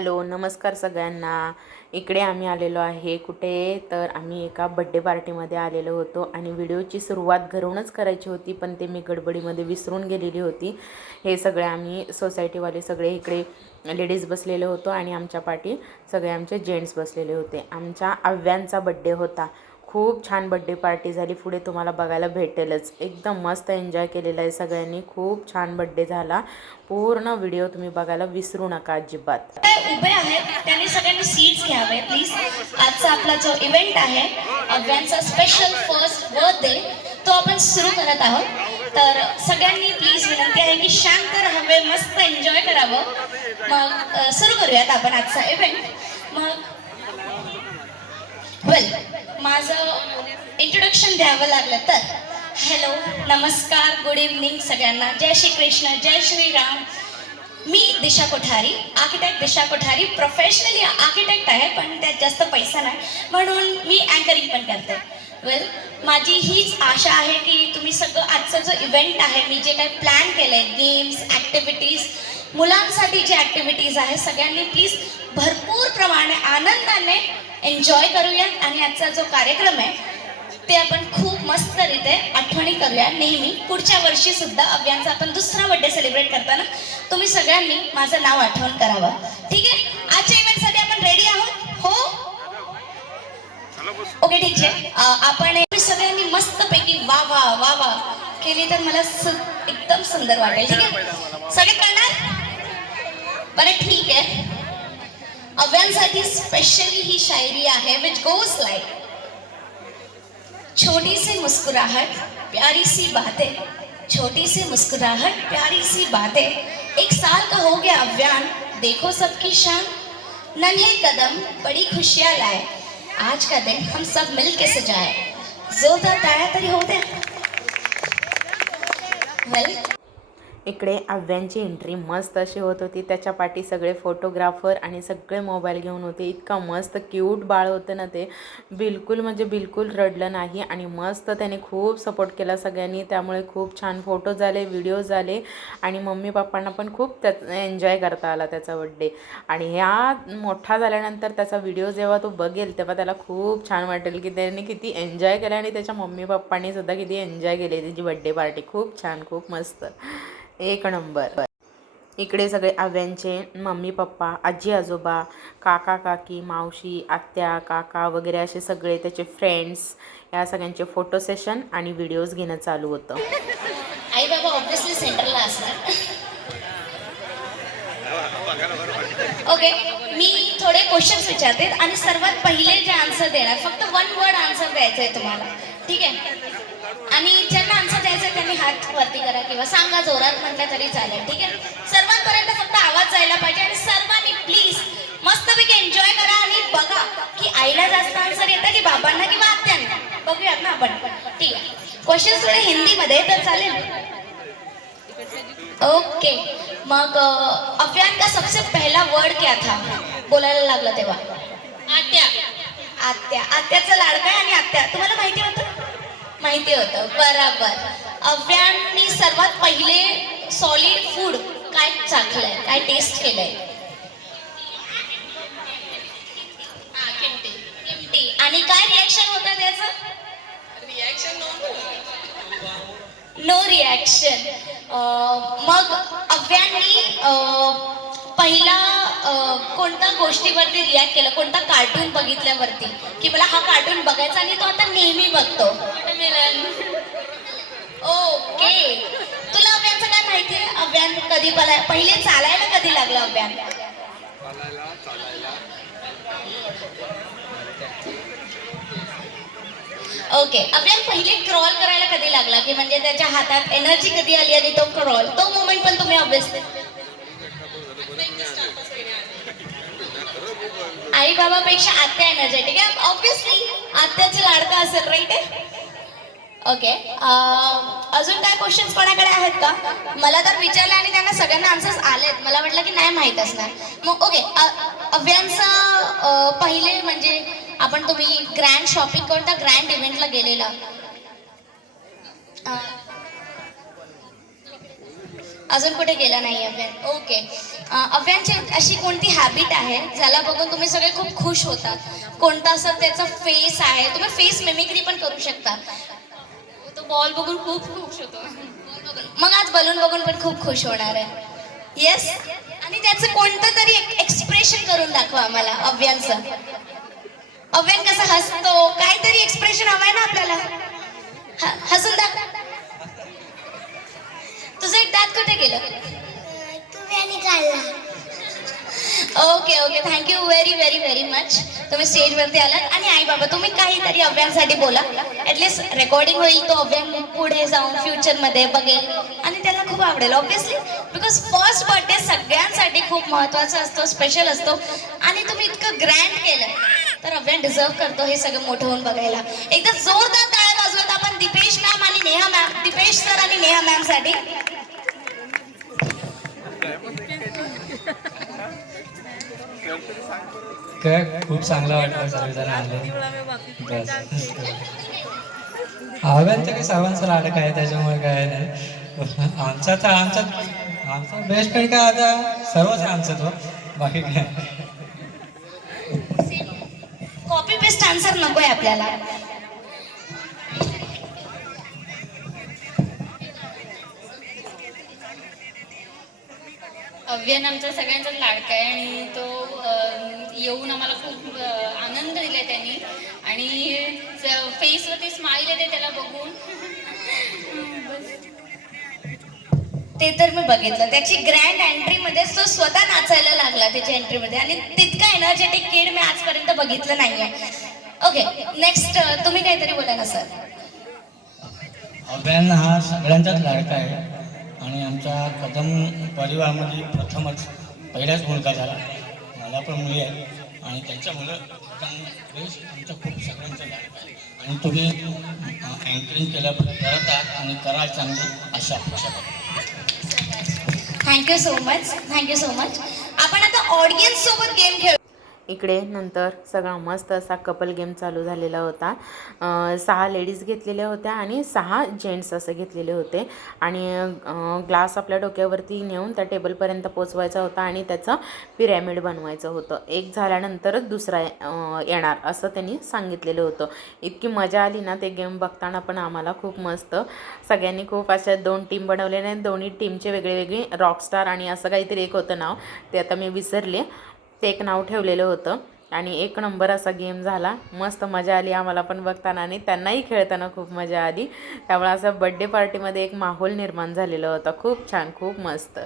Hello नमस्कार सगळ्यांना। इकडे आम्ही आलेलो आहे कुठे तर आम्ही एका बड्डे पार्टीमध्ये आलेलो होतो आणि व्हिडिओची सुरुवात घरूनच करायची होती पण ते मी गडबडीमध्ये विसरून गेलेली होती। हे सगळे आम्ही सोसायटीवाले सगळे इकडे लेडीज बसलेले होतो आणि आमच्या पाठी सगळे आमचे जेंट्स बसलेले होते। आमच्या आव्यांचा बड्डे होता। खूप छान बड्डे पार्टी झाली। पुढे तुम्हाला बघायला भेटेलच। एकदम मस्त एन्जॉय केलेला आहे सगळ्यांनी। खूप छान बड्डे झाला। पूर्ण व्हिडिओ तुम्ही बघायला विसरू नका अजिबात। उभे आहेत त्यांनी सगळ्यांनी सीट्स घ्यावे प्लीज। आजचा आपला जो इव्हेंट आहे अव्यांचा स्पेशल फर्स्ट बर्थडे तो आपण सुरू करत आहोत। तर सगळ्यांनी प्लीज विनंती आहे की शांत राहावे, मस्त एन्जॉय करावं। मग सुरू करूयात आपण आजचा इव्हेंट। मग वेल माझं इंट्रोडक्शन द्यावं लागलं तर हॅलो नमस्कार गुड इव्हनिंग सगळ्यांना। जय श्री कृष्ण, जय श्रीराम। मी दिशा कोठारी, आर्किटेक्ट दिशा कोठारी। प्रोफेशनली आर्किटेक्ट आहे पण त्यात जास्त पैसा नाही म्हणून मी अँकरिंग पण करते। वेल माझी हीच आशा आहे की तुम्ही सगळं आजचा जो इव्हेंट आहे मी जे काही प्लॅन केलं आहे गेम्स ॲक्टिव्हिटीज मुलांसाठी जे ॲक्टिव्हिटीज आहे सगळ्यांनी प्लीज भरपूर प्रमाणे आनंदाने एन्जॉय करूयात आणि आजचा जो कार्यक्रम आहे ते आपण खूप मस्तरीते आठवणी करूया नेहमी। पुढच्या वर्षी सुद्धा अव्यांचा आपण दुसरा बर्थडे सेलिब्रेट करताना तुम्ही सगळ्यांनी माझं नाव आठवण करावं, ठीक आहे? आजच्या इव्हेंटसाठी आपण रेडी आहोत? हो ओके ठीक आहे। आपण सगळ्यांनी मस्तपैकी वा वा वा वा केली तर मला एकदम सुंदर वाटेल, ठीक आहे? सगळे करणार? बरं ठीक आहे। अव्यांसाठी स्पेशली ही शायरी आहे विच गोज लाइक छोटी सी मुस्कुराहट प्यारी सी बातें, छोटी सी मुस्कुराहट प्यारी सी बातें। एक साल का हो गया अव्यान देखो सबकी शान, नन्हे कदम बड़ी खुशियाँ लाए, आज का दिन हम सब मिल के सजाए, जोरदार ताळ्या तरी होऊ द्या। वेल इकडे आव्यांची एंट्री मस्त अशी होत होती। त्याच्या पाठी सगळे फोटोग्राफर आणि सगळे मोबाईल घेऊन होते। इतका मस्त क्यूट बाळ होतं ना ते, बिलकुल म्हणजे बिलकुल रडलं नाही आणि मस्त त्याने खूप सपोर्ट केला सगळ्यांनी। त्यामुळे खूप छान फोटो झाले, व्हिडिओ झाले आणि मम्मी पप्पांना पण खूप एन्जॉय करता आला त्याचा बड्डे। आणि ह्या मोठा झाल्यानंतर त्याचा व्हिडिओ जेव्हा तो बघेल तेव्हा त्याला खूप छान वाटेल की त्याने किती एन्जॉय केला आणि त्याच्या मम्मी पप्पांनी सुद्धा किती एन्जॉय केली त्याची बड्डे पार्टी। खूप छान, खूप मस्त, एक नंबर। इकडे सगळे आव्यांचे मम्मी पप्पा, आजी आजोबा, काका काकी, मावशी, आत्या, काका वगैरे असे सगळे त्याचे फ्रेंड्स या सगळ्यांचे फोटो सेशन आणि व्हिडिओज घेणं चालू होतं। आई बाबा ऑब्विसली सेंटरला असणार। ओके मी थोडे क्वेश्चन्स विचारते आणि सर्वात पहिले जे आन्सर देणार फक्त वन वर्ड आन्सर द्यायचं आहे तुम्हाला, ठीक आहे? आणि ज्यांना आन्सर द्यायचं आहे त्यांनी हात वरती करा किंवा सांगा, जोरात म्हटलं तरी चालेल, ठीक आहे? सर्वांपर्यंत फक्त आवाज जायला पाहिजे आणि सर्वांनी प्लीज मस्तपैकी एन्जॉय करा आणि बघा की आईला जास्त आन्सर येतं की बाबांना किंवा आत्यांना। बघूयात ना आपण, ठीक आहे? क्वेश्चन थोडे हिंदीमध्ये तर चालेल? ओके मग अव्यान का सबसे पहला वर्ड क्या था? बोलायला लागलं तेव्हा आत्या। आत्या, आत्याचं लाडकं आहे आणि आत्या तुम्हाला माहिती होतं? माहिती होतं, बरोबर। अव्यांनी सर्वात पहिले सॉलिड फूड काय चाखलंय, काय टेस्ट केलंय? किमटी। आणि काय रिॲक्शन होतं त्याचं? Reaction no reaction. मग अव्यांनी पहिला कोणत्या गोष्टीवरती रिॲक्ट केलं, कोणता कार्टून बघितल्यावरती की मला हा कार्टून बघायचा आणि तो आता नेहमी बघतो? ओके तुला अव्यांचं काय माहिती आहे? अव्यान कधी पहिले चालायला कधी लागलं अव्यान? ओके अव्यान पहिले क्रॉल करायला कधी लागला की म्हणजे त्याच्या हातात एनर्जी कधी आली आणि तो क्रॉल, तो मोमेंट पण तुम्ही ऑब्विसली आई बाबापेक्षा आत्या एनर्जेटिक आहे, ऑब्विसली आत्याचे लाडका असेल, राईट आहे? ओके अजून काय क्वेश्चन्स कोणाकडे आहेत का? मला तर विचारले आणि त्यांना सगळ्यांना आन्सर्स आलेत, मला वाटलं की नाही माहीत असणार। मग ओके अव्यांचा पहिले म्हणजे आपण तुम्ही ग्रँड शॉपिंग कोणत्या ग्रँड इव्हेंटला गेलेला? अजून कुठे गेला नाही अव्यान? ओके अव्यांची अशी कोणती हॅबिट आहे ज्याला बघून तुम्ही सगळे खूप खुश होता? कोणता असं त्याचा फेस आहे? तुम्ही फेस मिमिक्री पण करू शकता. तो बॉल बघून खूप खुश होतो. मग आज बलून बघून पण खूप खुश होणार आहे. येस. आणि त्याचं कोणतं तरी एक्सप्रेशन करून दाखवा आम्हाला अव्यांचं. अव्यन कसं हसतो, काहीतरी एक्सप्रेशन हवंय ना आपल्याला. हसून दाखव. तुझं एक दात कुठे गेलं? तुम्ही काढला. Okay okay, thank you very very very much. तुम्ही स्टेजवरती आलात. आणि आई बाबा तुम्ही काहीतरी अव्यांसाठी बोला. ॲटलिस्ट रेकॉर्डिंग होईल, तो अव्यान पुढे जाऊन फ्युचरमध्ये बघेल आणि त्याला खूप आवडेल ऑब्विसली. बिकॉज फर्स्ट बर्थडे सगळ्यांसाठी खूप महत्त्वाचा असतो, स्पेशल असतो. आणि तुम्ही इतकं ग्रँड केलं तर अव्यान डिझर्व करतो हे सगळं मोठं होऊन बघायला. एकदा जोरदार टाळ्या वाजवत आपण दीपेश मॅम आणि नेहा मॅम, दीपेश सर आणि नेहा मॅम साठी. काय खूप चांगलं वाटलं सर्वजण आले. बस आव्यांचं काही सर्वांचं नाटक आहे त्याच्यामुळे काय नाही. आमचा बेस्ट फ्रेंड काय आता सर्वच आहे आमचं तो, बाकी काय. कॉपी पेस्ट आन्सर नकोय आपल्याला. अव्यन आमचा सगळ्यांचाच लाडका आहे आणि तो येऊन आम्हाला खूप आनंद दिला त्यांनी. आणि फेसवरती स्माईल येते त्याला बघून. ते तर मी बघितलं, त्याची ग्रँड एंट्रीमध्ये तो स्वतः नाचायला लागला त्याच्या एंट्रीमध्ये. आणि तितका एनर्जेटिक किड मी आजपर्यंत बघितलं नाहीये. ओके नेक्स्ट, तुम्ही काहीतरी बोला ना सर. अव्यान हा सगळ्यांचाच लाडका आहे आणि आमच्या कदम परिवारामध्ये प्रथमच पहिलाच मुलगा झाला. मला पण मुली आहे आणि त्यांच्या मुलं आमच्या खूप सगळ्यांचं लाडका आहे. आणि तुम्ही अँकरिंग केलं करत आहात आणि कराल चांगली अशी अपेक्षा करतो. Thank you so much, thank you so much. आपण आता ऑडियन्स सोबत गेम खेळू. इकडे नंतर सगळा मस्त असा कपल गेम चालू झालेला होता. 6 लेडीज घेतलेल्या होत्या आणि 6 जेंट्स असं घेतलेले होते. आणि ग्लास आपल्या डोक्यावरती नेऊन त्या टेबलपर्यंत पोचवायचा होता आणि त्याचं पिरॅमिड बनवायचं होतं. एक झाल्यानंतरच दुसरा येणार असं त्यांनी सांगितलेलं होतं. इतकी मजा आली ना ते गेम बघताना पण आम्हाला खूप मस्त. सगळ्यांनी खूप अशा 2 टीम बनवलेल्या आहेत. दोन्ही टीमचे वेगळे रॉकस्टार आणि असं काहीतरी एक होतं नाव, ते आता मी विसरले. ते एक नाव ठेवलेलं होतं आणि 1 नंबर असा गेम झाला. मस्त मजा आली आम्हाला पण बघताना आणि त्यांनाही खेळताना खूप मजा आली. त्यामुळे असं बड्डे पार्टीमध्ये एक माहोल निर्माण झालेला होता. खूप छान, खूप मस्त.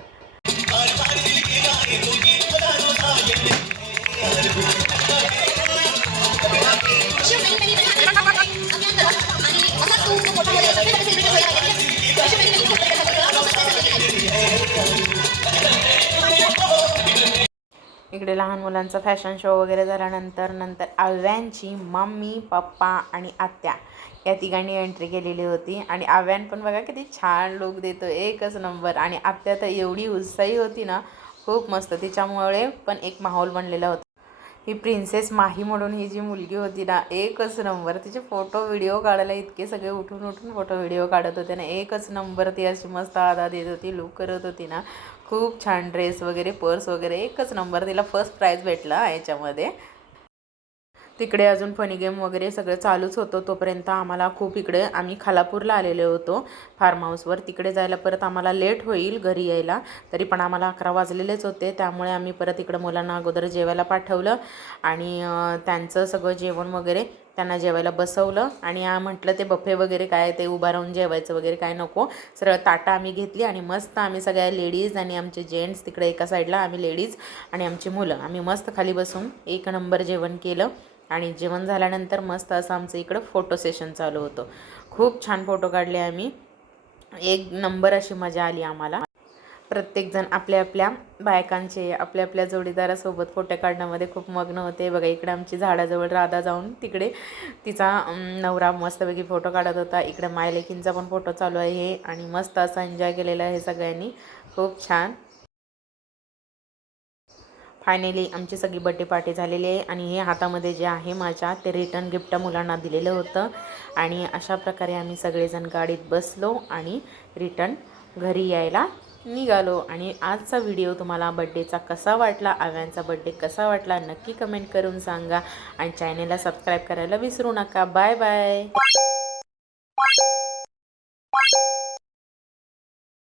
इकडे लहान मुलांचा फॅशन शो वगैरे झाल्यानंतर आव्यांची मम्मी, पप्पा आणि आत्या या तिघांनी एंट्री केलेली होती. आणि आव्यान पण बघा किती छान लुक देतो, एकच नंबर. आणि आत्या तर एवढी उत्साही होती ना, खूप मस्त. तिच्यामुळे पण एक माहोल बनलेला होता. ही प्रिन्सेस माही म्हणून ही जी मुलगी होती ना, एकच नंबर. तिचे फोटो व्हिडिओ काढायला इतके सगळे उठून फोटो व्हिडिओ काढत होते ना, एकच नंबर. ती अशी मस्त आदा देत होती, लुक करत होती ना, खूप छान. ड्रेस वगैरे, पर्स वगैरे एकच नंबर. तिला फर्स्ट प्राईज भेटला याच्यामध्ये. तिकडे अजून फनी गेम वगैरे सगळं चालूच होतं. तोपर्यंत आम्हाला खूप इकडे आम्ही खालापूरला आलेलो होतो फार्म हाऊसवर. तिकडे जायला परत आम्हाला लेट होईल घरी यायला. तरी पण आम्हाला 11 वाजलेलेच होते. त्यामुळे आम्ही परत इकडं मुलांना अगोदर जेवायला पाठवलं आणि त्यांचं सगळं जेवण वगैरे त्यांना जेवायला बसवलं. आणि म्हटलं ते बफे वगैरे काय ते उभा राहून जेवायचं वगैरे काय नको, सरळ ताटं आम्ही घेतली आणि मस्त आम्ही सगळ्या लेडीज आणि आमचे जेंट्स तिकडे एका साईडला, आम्ही लेडीज आणि आमची मुलं, आम्ही मस्त खाली बसून 1 नंबर जेवण केलं. आणि जेवण झाल्यानंतर मस्त असं आमचं इकडं फोटो सेशन चालू होतं. खूप छान फोटो काढले आम्ही. 1 नंबर अशी मजा आली आम्हाला. प्रत्येकजण आपल्या आपल्या बायकांचे, आपल्या आपल्या जोडीदारासोबत फोटो काढण्यामध्ये खूप मग्न होते. बघा इकडे आमची झाडाजवळ राधा जाऊन तिकडे तिचा नवरा मस्तपैकी फोटो काढत होता. इकडे मायलेकींचा पण फोटो चालू आहे आणि मस्त असा एन्जॉय केलेला आहे सगळ्यांनी. खूप छान. फायनली आमची सगळी बड्डे पार्टी झालेली आहे आणि हे हातामध्ये जे आहे माझ्या ते रिटर्न गिफ्ट मुलांना दिलेलं होतं आणि अशा प्रकारे आम्ही सगळेजण गाडीत बसलो आणि रिटर्न घरी यायला निघालो. आणि आजचा व्हिडिओ तुम्हाला बड्डेचा कसा वाटला, आव्यांचा बड्डे कसा वाटला नक्की कमेंट करून सांगा आणि चॅनेलला सबस्क्राईब करायला विसरू नका. Bye bye.